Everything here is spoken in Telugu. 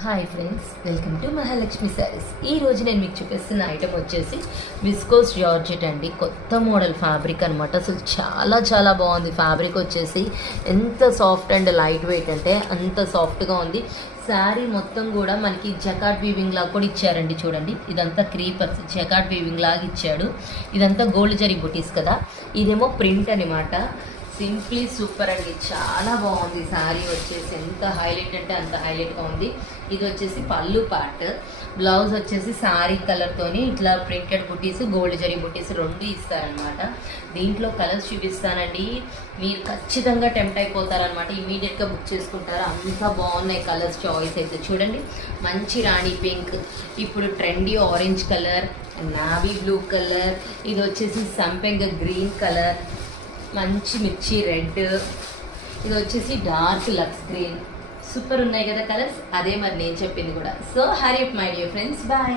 Hi friends, welcome to Mahalakshmi saris. ఈరోజు నేను మీకు చూపిస్తున్న ఐటమ్ వచ్చేసి విస్కోస్ జార్జెట్ అండి. కొత్త మోడల్ ఫ్యాబ్రిక్ అనమాట. అసలు చాలా చాలా బాగుంది. ఫ్యాబ్రిక్ వచ్చేసి ఎంత సాఫ్ట్ అండ్ లైట్ వెయిట్ అంటే అంత సాఫ్ట్గా ఉంది. శారీ మొత్తం కూడా మనకి జకాట్ వీవింగ్ లాగా కూడా ఇచ్చారండి. చూడండి, ఇదంతా క్రీపర్స్ జకాట్ వీవింగ్ లాగా ఇచ్చాడు. ఇదంతా గోల్డ్ జరీ బుటీస్ కదా, ఇదేమో ప్రింట్ అనమాట. సింప్లీ సూపర్ అండి, చాలా బాగుంది. శారీ వచ్చేసి ఎంత హైలైట్ అంటే అంత హైలైట్గా ఉంది. ఇది వచ్చేసి పళ్ళు పార్ట్. బ్లౌజ్ వచ్చేసి శారీ కలర్తోని ఇట్లా ప్రింటెడ్ బుటీస్, గోల్డ్ జరీ బుటీస్ రెండు ఇస్తారనమాట. దీంట్లో కలర్స్ చూపిస్తానండి, మీరు ఖచ్చితంగా టెంప్ట్ అయిపోతారనమాట. ఇమీడియట్గా బుక్ చేసుకుంటారు, అంత బాగున్నాయి కలర్స్. చాయిస్ అయితే చూడండి, మంచి రాణి పింక్, ఇప్పుడు trendy orange colour, navy blue colour, ఇది వచ్చేసి సంపెంగ గ్రీన్ కలర్, మంచి మిర్చి రెడ్, ఇది వచ్చేసి డార్క్ లక్స్ గ్రీన్. సూపర్ ఉన్నాయి కదా కలర్స్. అదే మరి నేను చెప్పింది కూడా. So hurry up my dear friends, bye.